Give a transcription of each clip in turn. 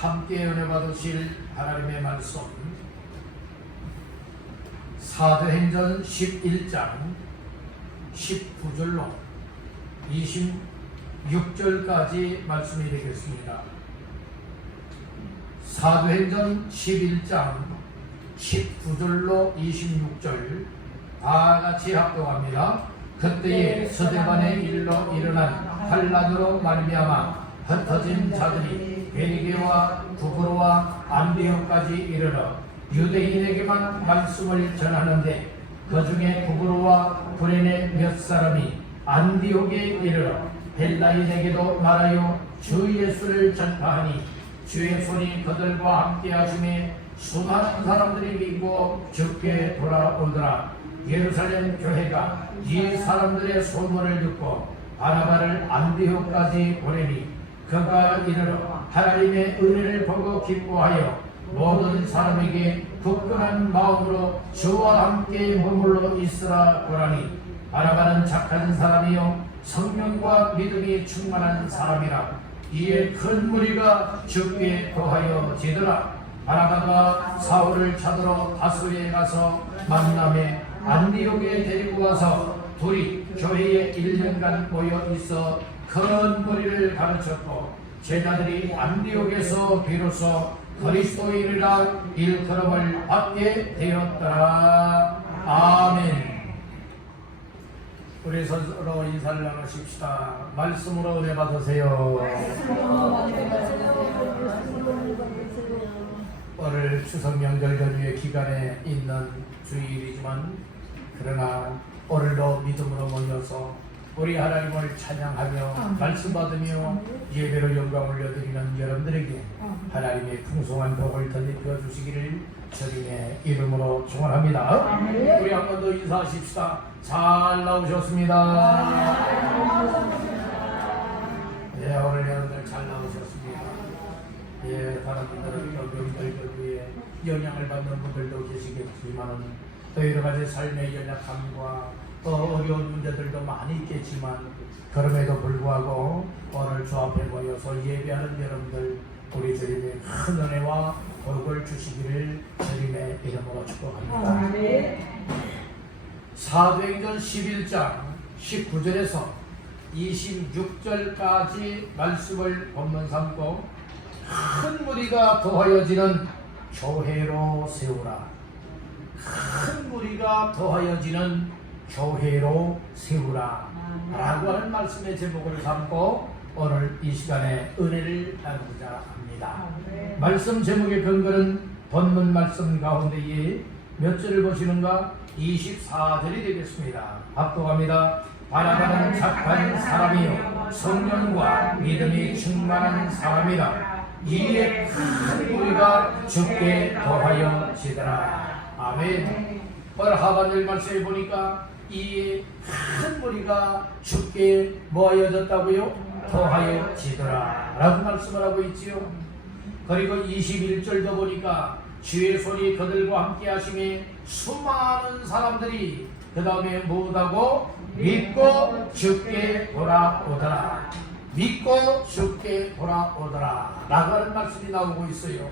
함께 은혜 받으실 하나님의 말씀 사도행전 11장 19절로 26절까지 말씀이 되겠습니다. 사도행전 11장 19절로 26절 다 같이 합독합니다. 그때에 서대반의 일로 일어난 환란으로 말미암아 흩어진 자들이 베니게와 구브로와 안디옥까지 이르러 유대인에게만 말씀을 전하는데 그 중에 구브로와 구레네 몇 사람이 안디옥에 이르러 헬라인에게도 말하여 주 예수를 전파하니 주의 손이 그들과 함께 하심에 수많은 사람들이 믿고 주께 돌아오더라. 예루살렘 교회가 이 사람들의 소문을 듣고 바나바를 안디옥까지 보내니 그가 이르러 하나님의 은혜를 보고 기뻐하여 모든 사람에게 굳건한 마음으로 주와 함께 머물러 있으라 보라니 바나바는 착한 사람이요 성령과 믿음이 충만한 사람이라. 이에 큰 무리가 주께 거하여 지더라. 바나바가 사울을 찾으러 다소에 가서 만남에 안디옥에 데리고 와서 둘이 교회에 1년간 모여 있어 큰 무리를 가르쳤고 제자들이 안디옥에서 비로소 그리스도인이라 일컬음을 받게 되었더라. 아멘. 우리 서로 인사를 나누십시다. 말씀으로 은혜 받으세요. 오늘 추석 명절 연휴의 기간에 있는 주일이지만 그러나 오늘도 믿음으로 모여서 우리 하나님을 찬양하며 말씀 받으며 예배로 영광 올려드리는 여러분들에게 하나님의 풍성한 복을 덧입혀 주시기를 주님의 이름으로 축원합니다. 우리 한 번 더 인사하십시다. 잘 나오셨습니다. 예, 오늘 여러분들 잘 나오셨습니다. 예, 다른 분들은 여러분들 위에 영향을 받는 분들도 계시겠지만 또 여러 가지 삶의 연약함과 또 어려운 문제들도 많이 있겠지만 그럼에도 불구하고 오늘 주 앞에 모여서 예배하는 여러분들 우리 주님의 큰 은혜와 복을 주시기를 주님의 이름으로 축복합니다. 사도행전 11장 19절에서 26절까지 말씀을 본문 삼고 큰 무리가 더하여지는 교회로 세우라. 큰 무리가 더하여지는 교회로 세우라 라고 하는 말씀의 제목을 삼고 오늘 이 시간에 은혜를 나누고자 합니다. 말씀 제목의 근거는 본문 말씀 가운데에 몇 절을 보시는가? 24절이 되겠습니다. 합독합니다. 바나바는 착한 사람이요 성령과 믿음이 충만한 사람이라. 이에 큰 무리가 주께 더하여 지더라. 아멘. 오늘 하반절 말씀에 보니까 이 큰 무리가 주께 모여졌다고요? 더하여 지더라 라고 말씀을 하고 있지요. 그리고 21절도 보니까 주의 손이 그들과 함께 하심에 수많은 사람들이 그 다음에 뭐다고? 믿고 주께 돌아오더라. 믿고 주께 돌아오더라 라고 하는 말씀이 나오고 있어요.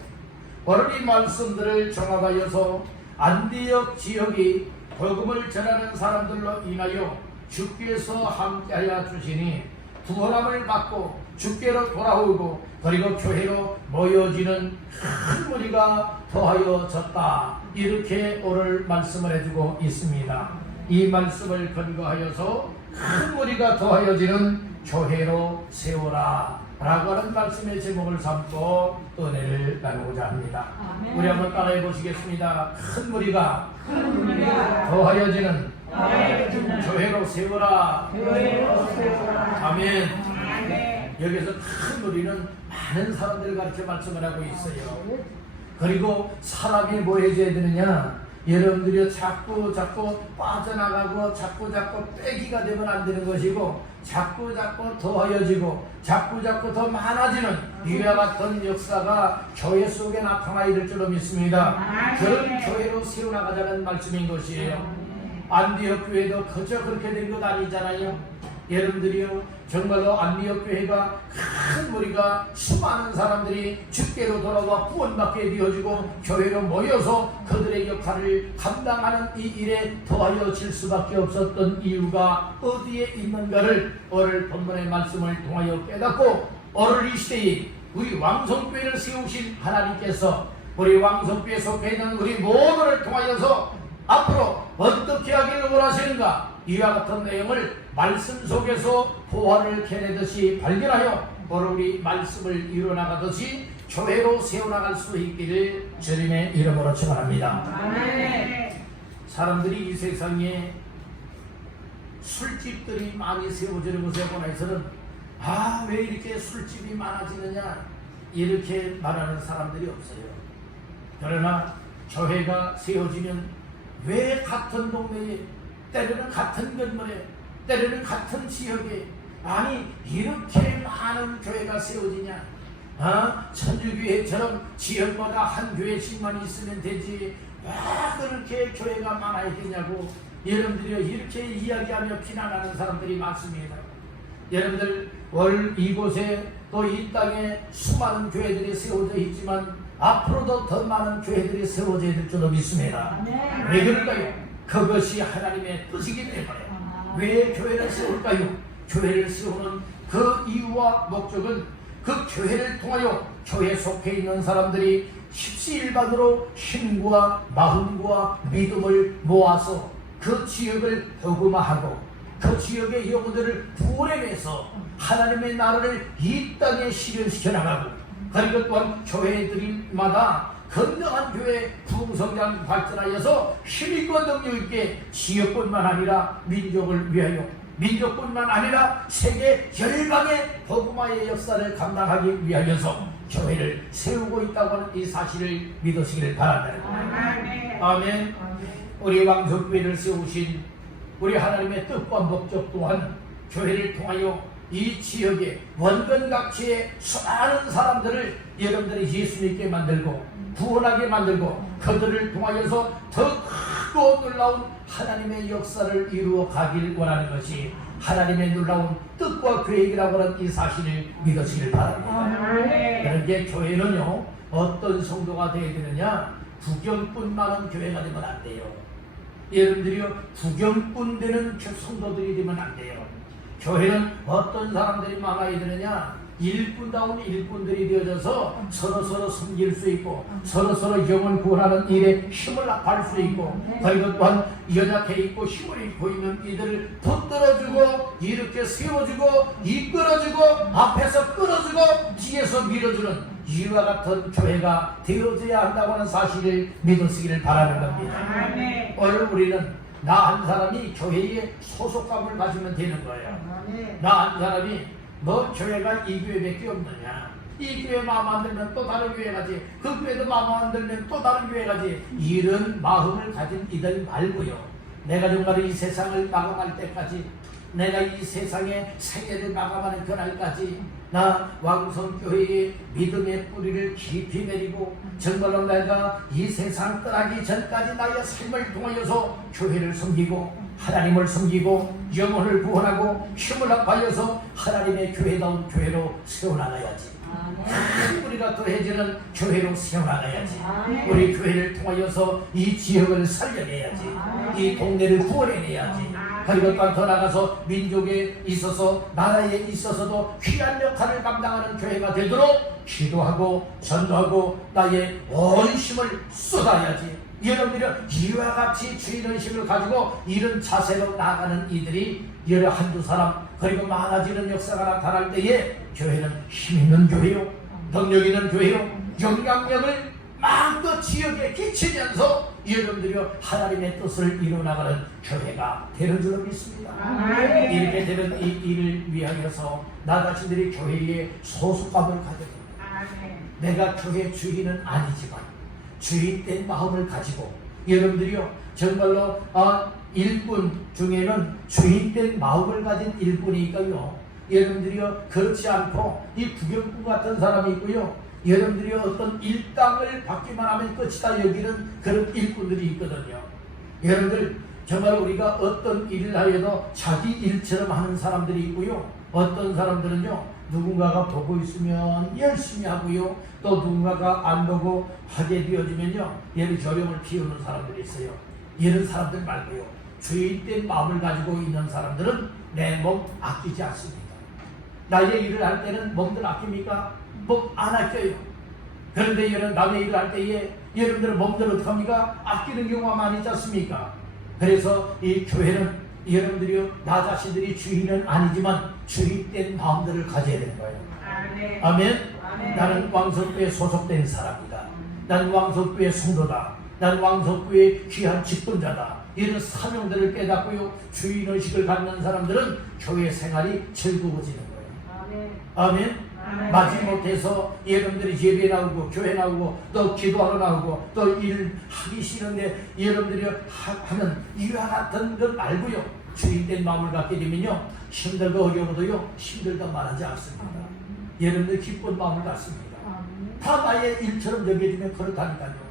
오늘 이 말씀들을 종합하여서 안디옥 지역이 복음을 전하는 사람들로 인하여 주께서 함께하여 주시니 구원함을 받고 주께로 돌아오고 그리고 교회로 모여지는 큰 무리가 더하여졌다. 이렇게 오늘 말씀을 해주고 있습니다. 이 말씀을 근거하여서 큰 무리가 더하여지는 교회로 세워라 라고 하는 말씀의 제목을 삼고 은혜를 나누고자 합니다. 아멘. 우리 한번 따라해 보시겠습니다. 큰 무리가 더하여지는 교회로 세워라. 아멘. 여기서 큰 무리는 많은 사람들을 가르쳐 말씀을 하고 있어요. 그리고 사람이 뭐 해줘야 되느냐? 여러분들이 자꾸 빠져나가고 자꾸 빼기가 되면 안 되는 것이고 자꾸 더하여지고 자꾸 더 많아지는 이와 같은 역사가 교회 속에 나타나야 될 줄로 믿습니다. 그런 교회로 세워나가자는 말씀인 것이에요. 안디옥 교회도 그저 그렇게 된 것 아니잖아요. 여러분들이요 정말로 안미역교회가 큰 무리가 수많은 사람들이 주께로 돌아와 구원받게 되어지고 교회로 모여서 그들의 역할을 감당하는 이 일에 더하여질 수밖에 없었던 이유가 어디에 있는가를 오늘 본문의 말씀을 통하여 깨닫고 오늘 이 시대에 우리 왕성교회를 세우신 하나님께서 우리 왕성교회에 속해 있는 우리 모두를 통하여서 앞으로 어떻게 하기를 원하시는가 이와 같은 내용을 말씀 속에서 보화를 캐내듯이 발견하여 오늘 우리 말씀을 이루어나가듯이 교회로 세워나갈 수 있기를 주님의 이름으로 축원합니다. 사람들이 이 세상에 술집들이 많이 세워지는 것에 관해서는 왜 이렇게 술집이 많아지느냐 이렇게 말하는 사람들이 없어요. 그러나 교회가 세워지면 왜 같은 동네에 때로는 같은 건물에 때로는 같은 지역에 이렇게 많은 교회가 세워지냐? 천주교회처럼 지역마다 한 교회씩만 있으면 되지 왜 그렇게 교회가 많아야 되냐고 여러분들이 이렇게 이야기하며 비난하는 사람들이 많습니다. 여러분들 이곳에 또 이 땅에 수많은 교회들이 세워져 있지만 앞으로도 더 많은 교회들이 세워져야 될 줄로 믿습니다. 왜 그럴까요? 그것이 하나님의 뜻이기 때문에. 왜 교회를 세울까요? 교회를 세우는 그 이유와 목적은 그 교회를 통하여 교회에 속해 있는 사람들이 십시일반으로 힘과 마음과 믿음을 모아서 그 지역을 복음화하고 그 지역의 영혼들을 구원해내서 하나님의 나라를 이 땅에 실현시켜 나가고 그리고 또한 교회들마다 건강한 교회 부흥성장 발전하여서 힘있고 능력있게 지역뿐만 아니라 민족을 위하여 민족뿐만 아니라 세계 열방의 복음화의 역사를 감당하기 위하여서 교회를 세우고 있다고 하는 이 사실을 믿으시기를 바랍니다. 아멘. 우리 왕성교회를 세우신 우리 하나님의 뜻과 목적 또한 교회를 통하여 이 지역의 원근각지의 수많은 사람들을 여러분들이 예수 믿게 만들고 구원하게 만들고 그들을 통하여서 더 크고 놀라운 하나님의 역사를 이루어 가길 원하는 것이 하나님의 놀라운 뜻과 계획이라고 하는 이 사실을 믿으시길 바랍니다. 그런데 교회는요 어떤 성도가 되어야 되느냐? 구경꾼 많은 교회가 되면 안 돼요. 여러분들이요 구경꾼 되는 성도들이 되면 안 돼요. 교회는 어떤 사람들이 많아야 되느냐? 일꾼다운 일꾼들이 되어져서 서로서로 섬길 수 있고 서로서로 영을 구원하는 일에 힘을 합할 수 있고 그리고 또한 연약해 있고 힘을 잃고 있는 이들을 붙들어주고 이렇게 세워주고 이끌어주고 앞에서 끌어주고 뒤에서 밀어주는 이와 같은 교회가 되어져야 한다고 하는 사실을 믿으시기를 바라는 겁니다. 오늘 우리는 나 한 사람이 교회에 소속감을 가지면 되는 거예요. 나 한 사람이 교회가 이 교회밖에 없느냐? 이 교회 마음 안 들면 또 다른 교회 가지. 그 교회도 마음 안 들면 또 다른 교회 가지. 이런 마음을 가진 이들 말고요. 내가 정말 이 세상을 마감할 때까지, 내가 이 세상의 생애를 마감하는 그날까지 나 왕성교회의 믿음의 뿌리를 깊이 내리고 정말로 내가 이 세상 떠나기 전까지 나의 삶을 통하여서 교회를 섬기고 하나님을 섬기고 영혼을 구원하고 힘을 합하여서 하나님의 교회다운 교회로 세워나가야지. 큰 우리가 더해지는 교회로 세워나가야지. 우리 교회를 통하여서 이 지역을 살려내야지. 이 동네를 구원해내야지. 그리고 또한 더 나가서 민족에 있어서 나라에 있어서도 귀한 역할을 감당하는 교회가 되도록 기도하고 전도하고 나의 온 힘을 쏟아야지. 여러분들이 이와 같이 주인의식을 가지고 이런 자세로 나가는 이들이 여러 한두 사람 그리고 많아지는 역사가 나타날 때에 교회는 힘있는 교회요, 능력 있는 교회요, 영향력을 마음껏 지역에 끼치면서 여러분들이 하나님의 뜻을 이루어나가는 교회가 되는 줄로 믿습니다. 이렇게 되는 이 일을 위하여서 나 자신들이 교회에 소속감을 가져야 내가 교회 주인은 아니지만 주인된 마음을 가지고 여러분들이요 정말로 일꾼 중에는 주인된 마음을 가진 일꾼이 있고요. 여러분들이요 그렇지 않고 이 구경꾼 같은 사람이 있고요. 여러분들이 어떤 일당을 받기만 하면 끝이다 여기는 그런 일꾼들이 있거든요. 여러분들 정말 우리가 어떤 일을 하여도 자기 일처럼 하는 사람들이 있고요. 어떤 사람들은요, 누군가가 보고 있으면 열심히 하고요. 또 누군가가 안 보고 하게 되어지면요, 얘를 조령을 피우는 사람들이 있어요. 이런 사람들 말고요, 주인된 마음을 가지고 있는 사람들은 내 몸 아끼지 않습니다. 나의 일을 할 때는 몸들 아낍니까? 몸 안 아껴요. 그런데 여러분, 남의 일을 할 때에 여러분들은 몸들 어떻게 합니까? 아끼는 경우가 많이 있지 않습니까? 그래서 이 교회는 여러분들이요, 나 자신들이 주인은 아니지만 주인된 마음들을 가져야 되는 거예요. 아멘. 나는 왕석교에 소속된 사람이다. 나는 왕석교의 성도다. 나는 왕석교의 귀한 직분자다. 이런 사명들을 깨닫고요, 주인의식을 갖는 사람들은 교회 생활이 즐거워지는 거예요. 아멘. 마지못해서 여러분들이 예배 나오고 교회 나오고 또 기도하러 나오고 또 일 하기 싫은데 여러분들이 하는 이와 같은 것 말고요, 주인된 마음을 갖게 되면요, 힘들고 어려워도요, 힘들다 말하지 않습니다. 여러분들 기쁜 마음을 갖습니다. 다 나의 일처럼 여겨지면 그렇다니까요.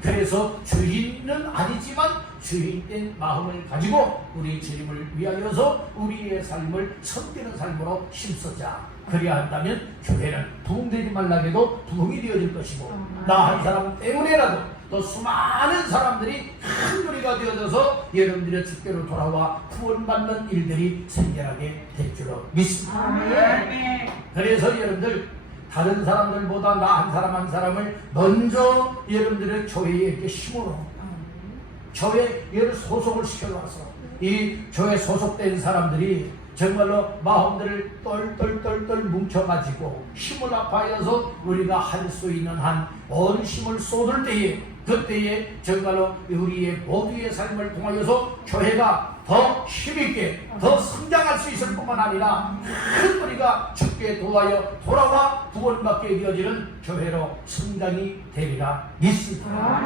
그래서 주인은 아니지만 주인된 마음을 가지고 우리 주님을 위하여서 우리의 삶을 섬기는 삶으로 힘쓰자. 그리한다면 교회는 부흥되지 말라게도 부흥이 되어질 것이고, 나 한 사람 때문에라도 또 수많은 사람들이 큰 무리가 되어져서 여러분들의 주께로 돌아와 구원받는 일들이 생겨나게 될 줄로 믿습니다. 그래서 여러분들, 다른 사람들보다 나 한 사람 한 사람을 먼저 여러분들의 교회에 이렇게 힘으로 교회에 소속을 시켜놔서 이 교회에 소속된 사람들이 정말로 마음들을 똘똘똘똘 뭉쳐가지고 힘을 합하여서 우리가 할 수 있는 한 온 힘을 쏟을 때에, 그때에 정말로 우리의 모두의 삶을 통하여서 교회가 더 힘있게 더 성장할 수 있을 뿐만 아니라 큰 우리가 주께 도하여 돌아와 구원받게 되어지는 교회로 성장이 되리라 믿습니다.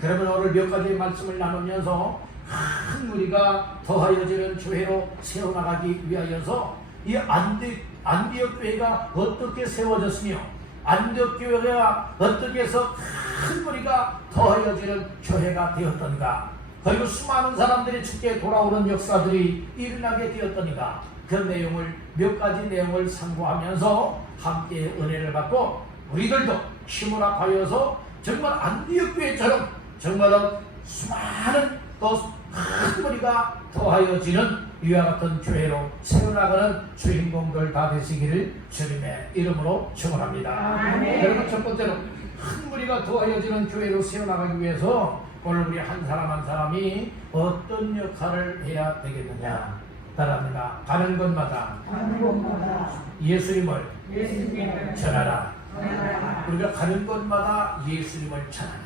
그러면 오늘 몇 가지의 말씀을 나누면서 큰 우리가 더하여지는 교회로 세워나가기 위하여서 이 안디옥 교회가 어떻게 세워졌으며 안디옥 교회가 어떻게 해서 큰 우리가 더하여지는 교회가 되었던가, 그리고 수많은 사람들이 주께 돌아오는 역사들이 일어나게 되었더니까, 그 내용을 몇 가지 내용을 참고하면서 함께 은혜를 받고 우리들도 힘을 합하여서 정말 안디옥 교회처럼 정말로 수많은 또 큰 우리가 더하여지는 이와 같은 교회로 세워나가는 주인공들 다 되시기를 주님의 이름으로 축원합니다. 여러분, 첫 번째로 큰 무리가 더하여지는 교회로 세워나가기 위해서 오늘 우리 한 사람 한 사람이 어떤 역할을 해야 되겠느냐. 따라합니다. 가는 곳마다 예수님을 전하라. 우리가 가는 곳마다 예수님을 전하라.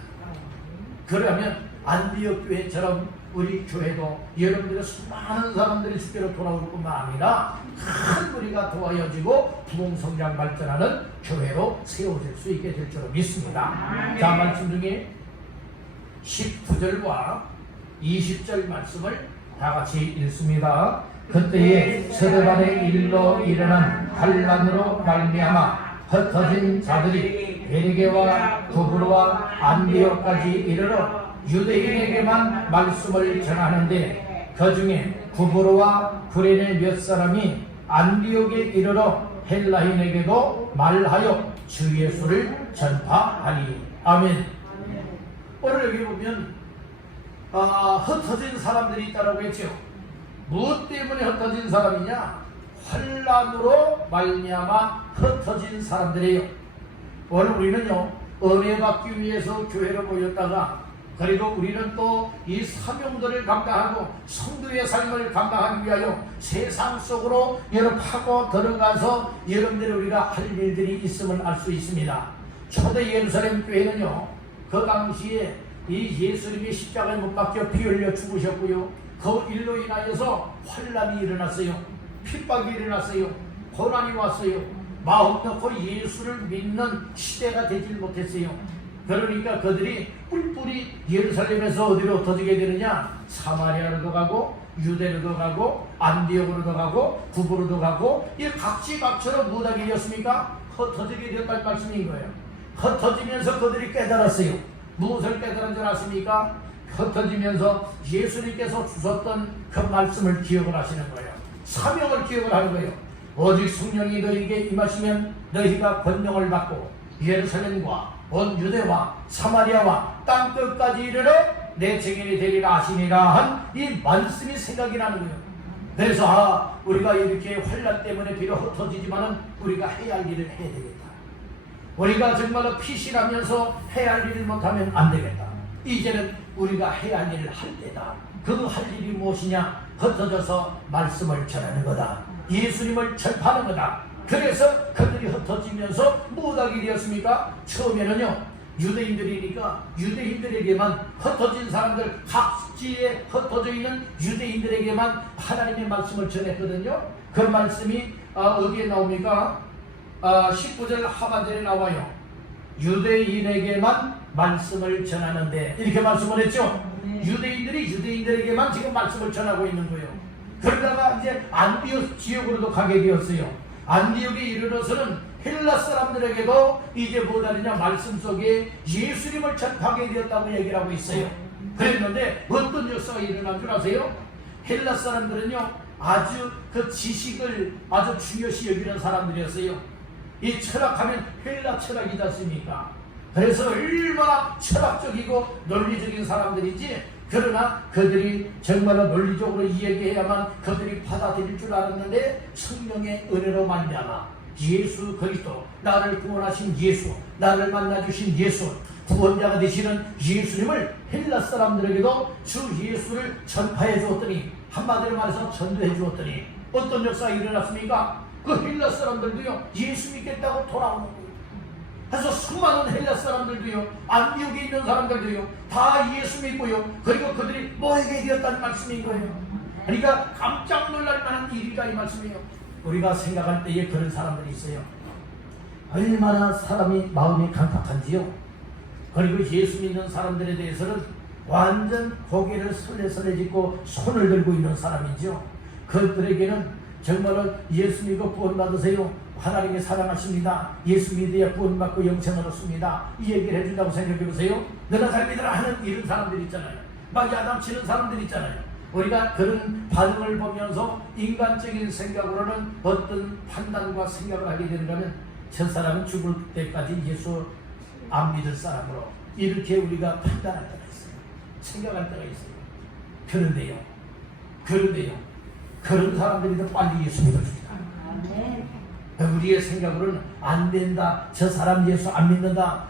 그러면 안디옥 교회처럼 우리 교회도 여러분들의 수많은 사람들이 주께로 돌아올 뿐만 아니라 큰 무리가 도와여지고 부흥성장 발전하는 교회로 세워질 수 있게 될 줄로 믿습니다. 자, 말씀 중에 19절과 20절 말씀을 다 같이 읽습니다. 그때에 스데반의 일로 일어난 반란으로 말미암아 흩어진 자들이 베르게와 구브로와 안디옥까지 이르러 유대인에게만 말씀을 전하는데, 그 중에 구브로와 구레네 몇 사람이 안디옥에 이르러 헬라인에게도 말하여 주 예수를 전파하니. 아멘. 오늘 여기 보면 흩어진 사람들이 있다고 했죠. 무엇 때문에 흩어진 사람이냐? 환난으로 말미암아 흩어진 사람들이에요. 오늘 우리는요, 은혜 받기 위해서 교회로 모였다가, 그리고 우리는 또 이 사명들을 감당하고 성도의 삶을 감당하기 위하여 세상 속으로 파고 들어가서 여러분들이 우리가 할 일들이 있음을 알 수 있습니다. 초대 예루살렘 교회는요, 그 당시에 이 예수님이 십자가에 못 박혀 피 흘려 죽으셨고요, 그 일로 인하여서 환난이 일어났어요. 핍박이 일어났어요. 고난이 왔어요. 마음 놓고 예수를 믿는 시대가 되질 못했어요. 그러니까 그들이 뿔뿔이 예루살렘에서 어디로 흩어지게 되느냐? 사마리아로도 가고 유대로도 가고 안디옥으로도 가고 구브로도 가고, 이 각지각처로 무엇하게 되었습니까? 흩어지게 되었다는 말씀인 거예요. 흩어지면서 그들이 깨달았어요. 무엇을 깨달은 줄 아십니까? 흩어지면서 예수님께서 주셨던 그 말씀을 기억을 하시는 거예요. 사명을 기억을 하는 거예요. 오직 성령이 너희에게 임하시면 너희가 권능을 받고 예루살렘과 온 유대와 사마리아와 땅끝까지 이르러 내 증인이 되리라 하시니라 한 이 말씀이 생각이 나는 거예요. 그래서 우리가 이렇게 환난 때문에 비록 흩어지지만은 우리가 해야 할 일을 해야 되겠다. 우리가 정말로 피신하면서 해야 할 일을 못하면 안 되겠다. 이제는 우리가 해야 할 일을 할 때다. 그 할 일이 무엇이냐? 흩어져서 말씀을 전하는 거다. 예수님을 전파하는 거다. 그래서 그들이 흩어지면서 무엇하게 되었습니까? 처음에는요, 유대인들이니까 유대인들에게만, 흩어진 사람들 각지에 흩어져 있는 유대인들에게만 하나님의 말씀을 전했거든요. 그 말씀이 어디에 나옵니까? 19절 하반절에 나와요. 유대인에게만 말씀을 전하는데, 이렇게 말씀을 했죠. 유대인들이 유대인들에게만 지금 말씀을 전하고 있는 거예요. 그러다가 이제 안디옥 지역으로도 가게 되었어요. 안디옥에 이르러서는 헬라 사람들에게도 이제 뭐다느냐, 말씀 속에 예수님을 전파하게 되었다고 얘기를 하고 있어요. 그랬는데 어떤 역사가 일어난 줄 아세요? 헬라 사람들은요, 아주 그 지식을 아주 중요시 여기는 사람들이었어요. 이 철학하면 헬라 철학이지 않습니까? 그래서 얼마나 철학적이고 논리적인 사람들이지, 그러나 그들이 정말로 논리적으로 이야기해야만 그들이 받아들일 줄 알았는데, 성령의 은혜로 말미암아 예수 그리스도, 나를 구원하신 예수, 나를 만나주신 예수, 구원자가 되시는 예수님을 헬라 사람들에게도 주 예수를 전파해 주었더니, 한마디로 말해서 전도해 주었더니 어떤 역사가 일어났습니까? 그 헬라 사람들도요, 예수 믿겠다고 돌아오는 거예요. 그래서 수많은 헬라 사람들도요, 안디옥에 있는 사람들도요, 다 예수 믿고요, 그리고 그들이 모이게 되었다는 말씀인 거예요. 그러니까 깜짝 놀랄 만한 일이다, 이 말씀이에요. 우리가 생각할 때에 그런 사람들이 있어요. 얼마나 사람이 마음이 강팍한지요. 그리고 예수 믿는 사람들에 대해서는 완전 고개를 설레설레 짚고 손을 들고 있는 사람이죠. 그들에게는 정말로 예수 믿고 구원받으세요, 하나님이 사랑하십니다, 예수 믿어야 구원받고 영생을 얻습니다, 이 얘기를 해준다고 생각해보세요. 너나 잘 믿으라 하는 이런 사람들 있잖아요. 막 야단치는 사람들 있잖아요. 우리가 그런 반응을 보면서 인간적인 생각으로는 어떤 판단과 생각을 하게 되는가면, 저 사람은 죽을 때까지 예수 안 믿을 사람으로, 이렇게 우리가 판단할 때가 있어요. 생각할 때가 있어요. 그런데요, 그런 사람들이 더 빨리 예수 믿어줍니다. 우리의 생각으로는 안 된다, 저 사람 예수 안 믿는다,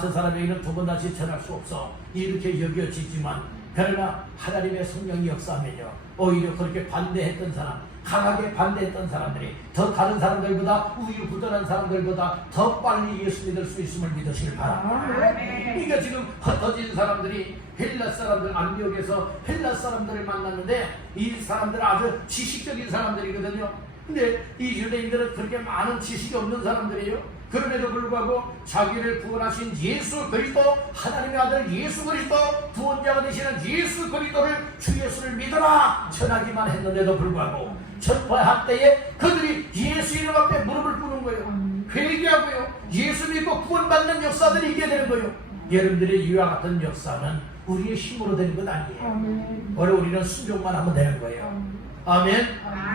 저 사람에게는 두 번 다시 전할 수 없어, 이렇게 여겨지지만, 그러나 하나님의 성령이 역사하면요, 오히려 그렇게 반대했던 사람, 강하게 반대했던 사람들이 더 다른 사람들보다, 우유부단한 사람들보다 더 빨리 예수 믿을 수 있음을 믿으시길 바랍니다. 그러니까 지금 흩어진 사람들이 헬라 사람들, 안디옥에서 헬라 사람들을 만났는데, 이 사람들은 아주 지식적인 사람들이거든요. 근데 이 유대인들은 그렇게 많은 지식이 없는 사람들이에요. 그럼에도 불구하고 자기를 구원하신 예수 그리스도, 하나님의 아들 예수 그리스도, 구원자가 되시는 예수 그리스도를, 주 예수를 믿어라 전하기만 했는데도 불구하고 전파할 때에 그들이 예수 이름 앞에 무릎을 꿇는 거예요. 회개하고요, 예수 믿고 구원받는 역사들이 있게 되는 거예요. 여러분들의 이와 같은 역사는 우리의 힘으로 되는 건 아니에요. 오늘 우리는 순종만 하면 되는 거예요. 아멘.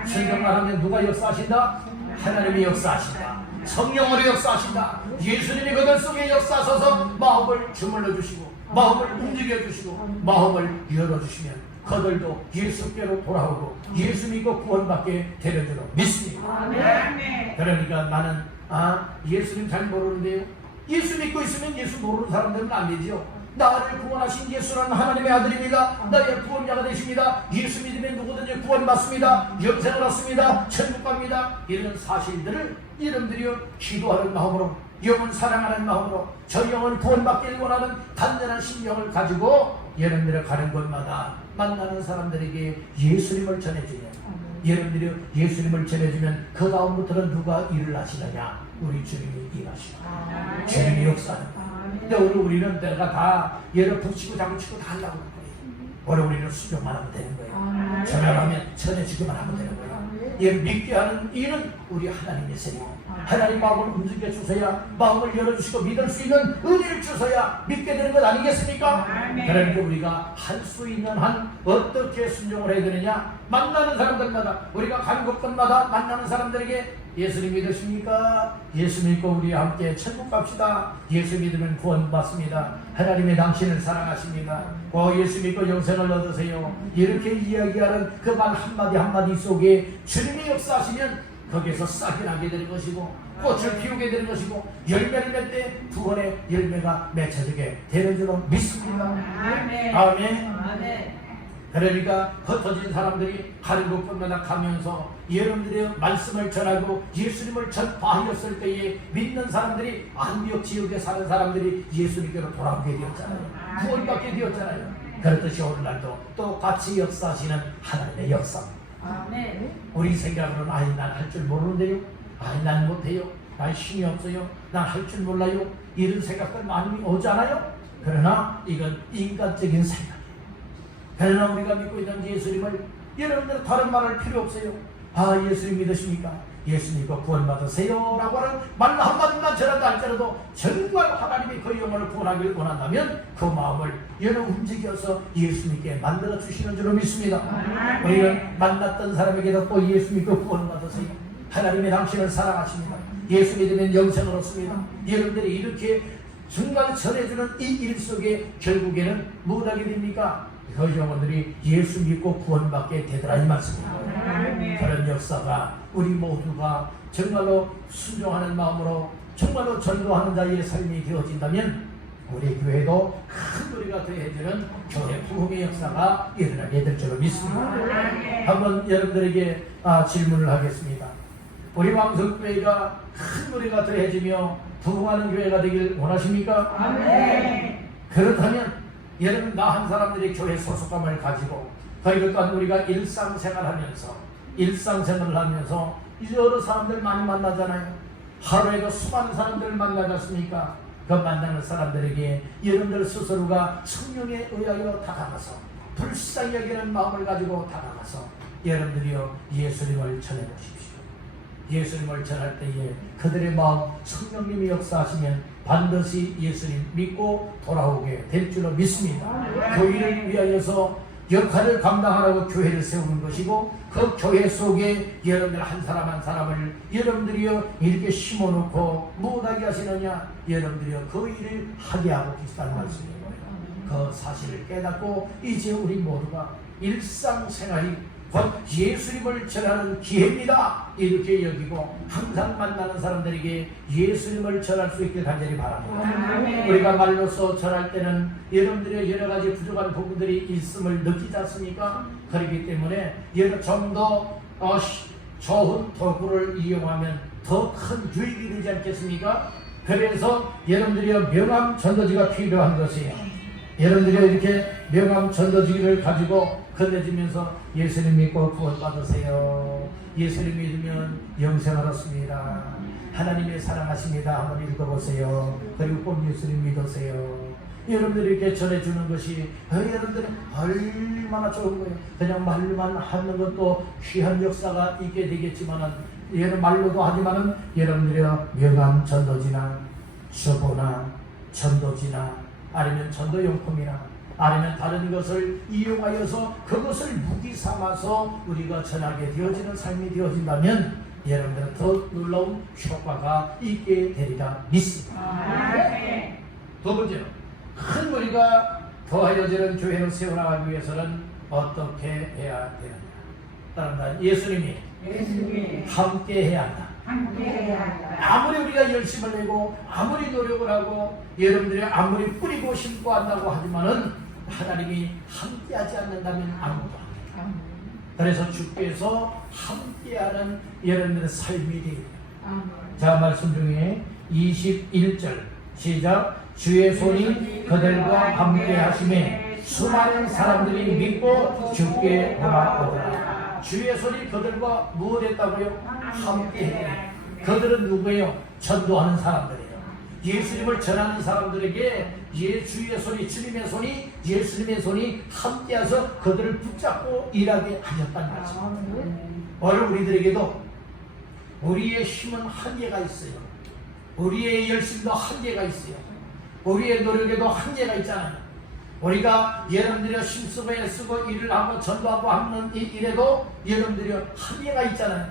순종만 하면 누가 역사하신다? 하나님이 역사하신다. 성령으로 역사하신다. 예수님이 그들 속에 역사하셔서 마음을 주물러 주시고, 마음을 움직여 주시고, 마음을 열어 주시면 그들도 예수께로 돌아오고 예수 믿고 구원받게 되는 줄로 믿습니다. 그러니까 나는 예수님 잘 모르는데요, 예수 믿고 있으면 예수 모르는 사람들은 안 되죠. 나를 구원하신 예수는 하나님의 아들입니다, 나의 구원자가 되십니다, 예수 믿으면 누구든지 구원받습니다, 영생을 얻습니다, 천국 갑니다, 이런 사실들을 여러분들이 기도하는 마음으로, 영을 사랑하는 마음으로, 저 영을 구원받기를 원하는 단단한 심령을 가지고 여러분들이 가는 곳마다 만나는 사람들에게 예수님을 전해주면, 여러분들이 예수님을 전해주면 그 다음부터는 누가 일을 하시느냐? 우리 주님이 일하시고 주님이 역사하는. 근데 오늘 우리는 내가 다 얘를 붙이고 잡으치고 다 하려고 하는 거예요. 오늘 우리는 수정만 하면 되는 거예요. 전화하면 전해주기만 하면 되는 거예요. 얘를 믿게 하는 일은 우리 하나님의 세리고, 하나님 마음을 움직여 주셔야, 마음을 열어주시고 믿을 수 있는 은혜를 주셔야 믿게 되는 것 아니겠습니까? 그러니까 우리가 할 수 있는 한 어떻게 순종을 해야 되느냐? 만나는 사람들마다, 우리가 가는 곳마다 만나는 사람들에게 예수님 믿으십니까? 예수 믿고 우리와 함께 천국 갑시다. 예수 믿으면 구원받습니다. 하나님의 당신을 사랑하십니다. 예수 믿고 영생을 얻으세요. 이렇게 이야기하는 그 말 한마디 한마디 속에 주님의 역사하시면 거기에서 싹이 나게 되는 것이고, 꽃을 피우게 되는 것이고, 열매를 맺을 때 두 번의 열매가 맺혀지게 되는 줄로 믿습니다. 아멘. 아멘. 그러니까 흩어진 사람들이 가는 곳마다 가면서 여러분들의 말씀을 전하고 예수님을 전파하였을 때에 믿는 사람들이, 안디옥 지역에 사는 사람들이 예수님께로 돌아오게 되었잖아요. 구원받게 되었잖아요. 그렇듯이 오늘날도 똑같이 역사하시는 하나님의 역사. 우리 생각으로는 아니 난 할 줄 모르는데요, 아니 난 못해요, 난 힘이 없어요, 난 할 줄 몰라요, 이런 생각들 많이 오잖아요. 그러나 이건 인간적인 생각. 그러나 우리가 믿고 있는 예수님을, 여러분들은 다른 말할 필요 없어요. 예수님 믿으십니까? 예수 믿고 구원받으세요 라고 하는 말 한마디만 전한다 할지라도 정말 하나님이 그 영혼을 구원하기를 원한다면 그 마음을 여러 움직여서 예수 믿게 만들어 주시는 줄로 믿습니다. 우리는 만났던 사람에게도 또 예수 믿고 구원받으세요. 하나님의 당신을 사랑하십니다. 예수 믿으면 영생을 얻습니다. 여러분들이 이렇게 정말 전해주는 이 일 속에 결국에는 무엇하게 됩니까? 그 영혼들이 예수 믿고 구원받게 되더라 이 말씀입니다. 그런 역사가 우리 모두가 정말로 순종하는 마음으로 정말로 전도하는 자의 삶이 되어진다면 우리 교회도 큰 우리가 되어지는 교회 부흥의 역사가 일어나게 될 줄로 믿습니다. 한번 여러분들에게 질문을 하겠습니다. 우리 왕성교회가 큰 우리가 되어지며 부흥하는 교회가 되길 원하십니까? 그렇다면 여러분, 나 한 사람들이 교회 소속감을 가지고, 그리고 또한 우리가 일상생활을 하면서 여러 사람들 많이 만나잖아요. 하루에도 수많은 사람들을 만나지 않습니까? 그 만나는 사람들에게 여러분들 스스로가 성령에 의하여 다가가서, 불쌍히 여기는 마음을 가지고 다가가서 여러분들이요 예수님을 전해보십시오. 예수님을 전할 때에 그들의 마음 성령님이 역사하시면 반드시 예수님 믿고 돌아오게 될 줄로 믿습니다. 그 일을 위하여서 역할을 감당하라고 교회를 세우는 것이고, 그 교회 속에 여러분들 한 사람 한 사람을 여러분들이요 이렇게 심어놓고 무엇하게 하시느냐, 여러분들이요 그 일을 하게 하고 계시다는 말씀이에요. 그 사실을 깨닫고 이제 우리 모두가 일상생활이 곧 예수님을 전하는 기회입니다 이렇게 여기고, 항상 만나는 사람들에게 예수님을 전할 수 있게 간절히 바랍니다. 우리가 말로서 전할 때는 여러분들의 여러 가지 부족한 부분들이 있음을 느끼지 않습니까? 그렇기 때문에 좀 더 좋은 도구를 이용하면 더 큰 유익이 되지 않겠습니까? 그래서 여러분들이 명함 전도지가 필요한 것이에요. 여러분들이 이렇게 명함 전도지를 가지고 건네주면서 예수님 믿고 구원받으세요. 예수님 믿으면 영생을 얻습니다. 하나님의 사랑하십니다. 한번 읽어보세요. 그리고 꼭 예수님 믿으세요. 여러분들이 이렇게 전해주는 것이 여러분들은 얼마나 좋은 거예요. 그냥 말로만 하는 것도 귀한 역사가 있게 되겠지만, 말로도 하지만은 여러분들의 명함 전도지나 서보나 전도지나 아니면 전도용품이나 아니면 다른 것을 이용하여서 그것을 무기 삼아서 우리가 전하게 되어지는 삶이 되어진다면 여러분들은 더 놀라운 효과가 있게 되리라 믿습니다. 두 번째로, 큰 우리가 더하여지는 교회를 세워나가기 위해서는 어떻게 해야 되느냐? 따른다. 예수님이 함께 해야 한다. 아무리 우리가 열심을 내고 아무리 노력을 하고 여러분들이 아무리 뿌리고 심고 한다고 하지만은 하나님이 함께하지 않는다면 아무도 안 해요. 그래서 주께서 함께하는 여러분들의 삶이 되어요. 자, 말씀 중에 21절 시작. 주의 손이 그들과 함께 하심에 수많은 사람들이 믿고 주께 돌아오더라. 주의 손이 그들과 무엇했다고요? 함께 해요. 그들은 누구예요? 전도하는 사람들이에요. 예수님을 전하는 사람들에게 주의 손이, 주님의 손이, 예수님의 손이 함께해서 그들을 붙잡고 일하게 하셨다는 말씀입니다. 오늘 우리들에게도 우리의 힘은 한계가 있어요. 우리의 열심도 한계가 있어요. 우리의 노력에도 한계가 있잖아요. 우리가 여러분들이 힘쓰고 애쓰고 일을 하고 전도하고 하는 이 일에도 여러분들이 한계가 있잖아요.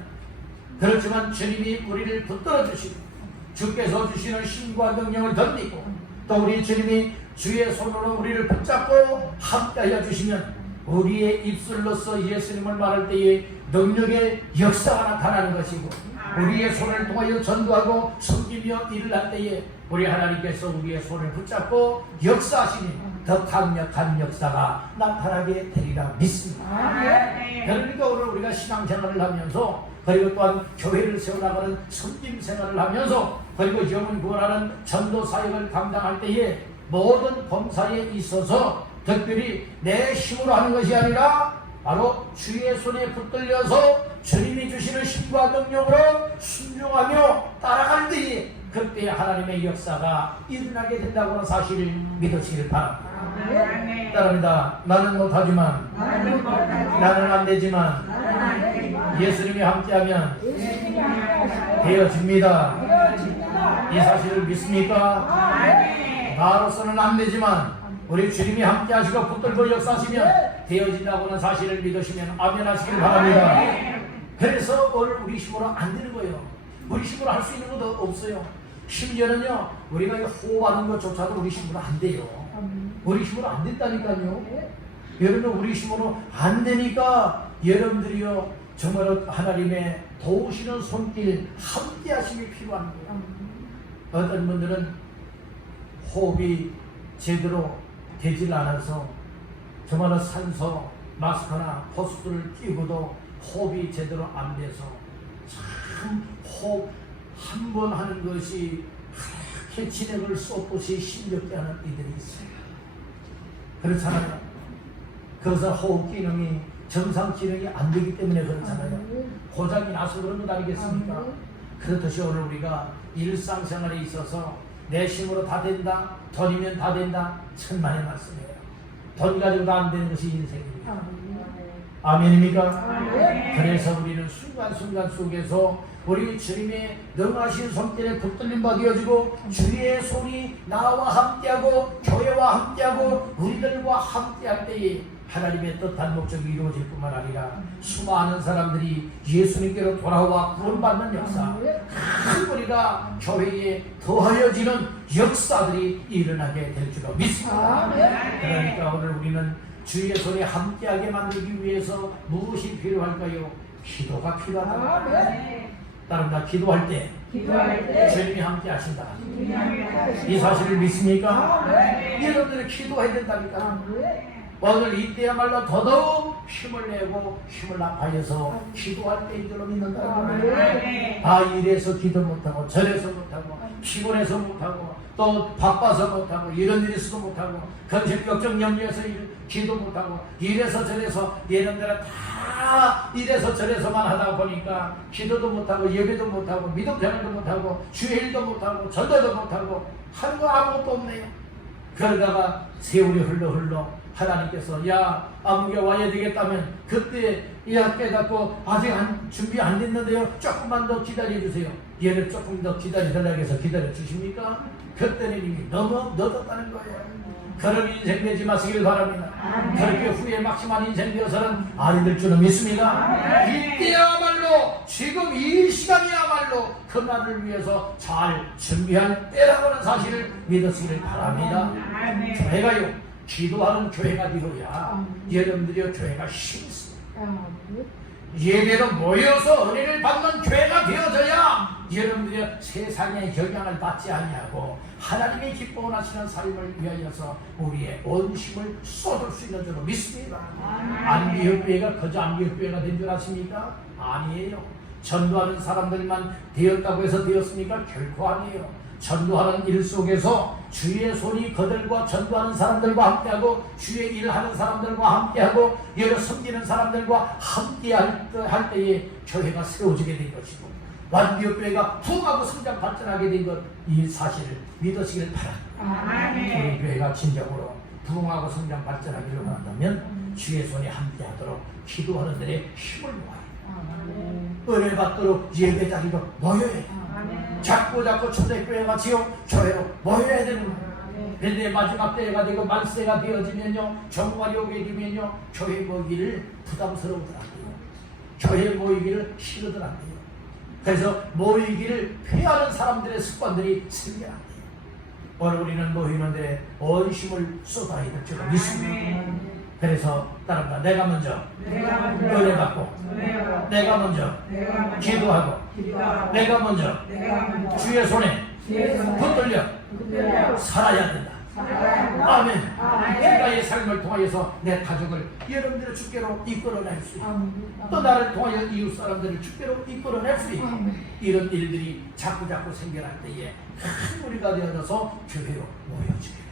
그렇지만 주님이 우리를 붙들어 주시고 주께서 주시는 힘과 능력을 던지고 또 우리 주님이 주의 손으로 우리를 붙잡고 함께하여 주시면 우리의 입술로서 예수님을 말할 때에 능력의 역사가 나타나는 것이고 우리의 손을 통하여 전도하고 섬기며 일을 할 때에 우리 하나님께서 우리의 손을 붙잡고 역사하시니 더 강력한 역사가 나타나게 되리라 믿습니다. 그러니까 오늘 우리가 신앙생활을 하면서 그리고 또한 교회를 세워나가는 섬김 생활을 하면서 그리고 영혼 구원하는 전도 사역을 감당할 때에 모든 범사에 있어서 특별히 내 힘으로 하는 것이 아니라 바로 주의 손에 붙들려서 주님이 주시는 힘과 능력으로 순종하며 따라갈 때에 그때 하나님의 역사가 일어나게 된다고 하는 사실을 믿으시길 바랍니다. 따릅니다. 나는 못하지만 나는 안 되지만 예수님이 함께하면 되어집니다. 이 사실을 믿습니까? 나로서는 안 되지만 우리 주님이 함께 하시고 붙들고 역사하시면 되어진다고 하는 사실을 믿으시면 아멘 하시길 바랍니다. 그래서 오늘 우리 힘으로 안 되는 거예요. 우리 힘으로 할 수 있는 것도 없어요. 심지어는요 우리가 호흡하는 것조차도 우리 힘으로 안 돼요. 우리 힘으로 안 된다니까요. 여러분 우리 힘으로 안 되니까 여러분들이요 정말 하나님의 도우시는 손길 함께 하심이 필요한 거예요. 어떤 분들은 호흡이 제대로 되질 않아서 정말 산소 마스크나 호스를 끼고도 호흡이 제대로 안 돼서 참 호흡 한 번 하는 것이 그렇게 진액을 쏟듯이 힘겹게 하는 이들이 있어요. 그렇잖아요. 그래서 호흡 기능이 정상 기능이 안 되기 때문에 그렇잖아요. 고장이 나서 그런 것 아니겠습니까? 그렇듯이 오늘 우리가 일상생활에 있어서 내 힘으로 다 된다, 돈이면 다 된다, 천만의 말씀이에요. 돈 가지고도 안 되는 것이 인생입니다. 아멘입니까? 그래서 우리는 순간순간 속에서 우리 주님의 능하신 손길에 붙들림 받아지고 주의 손이 나와 함께하고 교회와 함께하고 우리들과 함께할 때에 하나님의 뜻한 목적이 이루어질 뿐만 아니라 수많은 사람들이 예수님께로 돌아와 구원받는 역사, 큰 우리가 교회에 더하여지는 역사들이 일어나게 될 줄로 믿습니다. 그러니까 오늘 우리는 주의 손에 함께하게 만들기 위해서 무엇이 필요할까요? 기도가 필요하다. 따릅니다. 기도할 때 주님이 함께 하신다. 이 사실을 믿습니까? 여러분들이 기도해야 된다니까. 오늘 이때야말로 더더욱 힘을 내고 힘을 합하여서 기도할 때인 줄로 믿는다. 이래서 기도 못하고 저래서 못하고 피곤해서 못하고 또 바빠서 못하고 이런 일이 있어도 못하고 건식 걱정 염려해서 기도 못하고 이래서 저래서 예전대로 다 이래서 저래서만 하다 보니까 기도도 못하고 예배도 못하고 믿음 생활도 못하고 주일도 못하고 전도도 못하고 하는 거 아무것도 없네요. 그러다가 세월이 흘러 하나님께서 야 아무개 와야 되겠다면 그때 야 깨닫고 아직 준비 안 됐는데요 조금만 더 기다려주세요. 얘를 조금 더 기다려달라고 해서 기다려 주십니까? 그때는 이미 너무 늦었다는 거예요. 그런 인생 되지 마시길 바랍니다. 그렇게 후회 막심한 인생 되어서는 아니 될 줄은 믿습니다. 이때야말로 지금 이 시간이야말로 그날을 위해서 잘 준비할 때라고 하는 사실을 믿으시길 바랍니다. 교회가요 기도하는 교회가 되어야 여러분들이 교회가 힘있습니다. 예배로 모여서 은혜를 받는 교회가 되어져야 여러분들이 세상의 영향을 받지 아니하고 하나님의 기뻐 원하시는 삶을 위하여서 우리의 온 힘을 쏟을 수 있는 줄로 믿습니다. 안비협교회가 그저 안비협교회가 된 줄 아십니까? 아니에요. 전도하는 사람들만 되었다고 해서 되었습니까? 결코 아니에요. 전도하는 일 속에서 주의 손이 그들과 전도하는 사람들과 함께하고 주의 일을 하는 사람들과 함께하고 여러 섬기는 사람들과 함께할 때에 교회가 세워지게 된 것이고 완비교회가 부흥하고 성장 발전하게 된 것 이 사실을 믿으시길 바랍니다. 우리 교회가 진정으로 부흥하고 성장 발전하기를 원한다면 주의 손이 함께하도록 기도하는 데에 힘을 모아요. 은혜 받도록 예배 자리로 모여야 돼. 자꾸 초대교회 같이요 교회로 모여야 되는 거예요. 그런데 마지막 때가 되고 만세가 되어지면요, 정말이 오게 되면요, 교회 모이기를 부담스러워들 안 돼요. 교회 모이기를 싫어들 안 돼요. 그래서 모이기를 피하는 사람들의 습관들이 생겨야 돼요. 오늘 우리는 모이는데 온 힘을 쏟아야 될 줄 믿습니다. 그래서 따라합니다. 내가 먼저 은혜 받고, 내가 먼저 기도하고, 내가 먼저 주의 손에 붙들려 살아야 된다. 아멘. 내가의 삶을 통하여서 내 가족을 여러분들의 주께로 이끌어낼 수 있고, 또 나를 통하여 이웃 사람들을 주께로 이끌어낼 수 있고, 이런 일들이 자꾸 생겨날 때에 큰 무리가 되어져서 교회로 모여지게 돼요.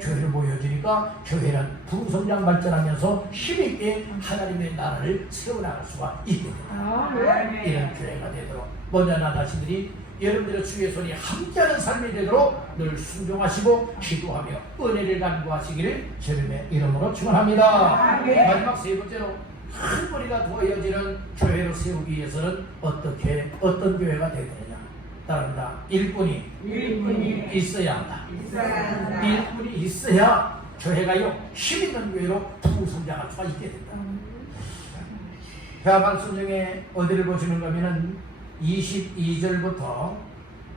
교회로 모여지니까 교회는 풍성장 발전하면서 힘있게 하나님의 나라를 세워나갈 수가 있게 됩니다. 이런 교회가 되도록 먼저 나 자신들이 여러분들의 주의 손이 함께하는 삶이 되도록 늘 순종하시고 기도하며 은혜를 간구하시기를 주님의 이름으로 축원합니다. 마지막 세 번째로 큰 머리가 두어져지는 교회로 세우기 위해서는 어떤 교회가 되느냐? 따릅니다. 일꾼이 있어야 한다. 일꾼이 있어야 교회가요 힘있는 교회로 풍성장할 수가 있게 된다. 그 말씀 중에 어디를 보시는 거면은 22절부터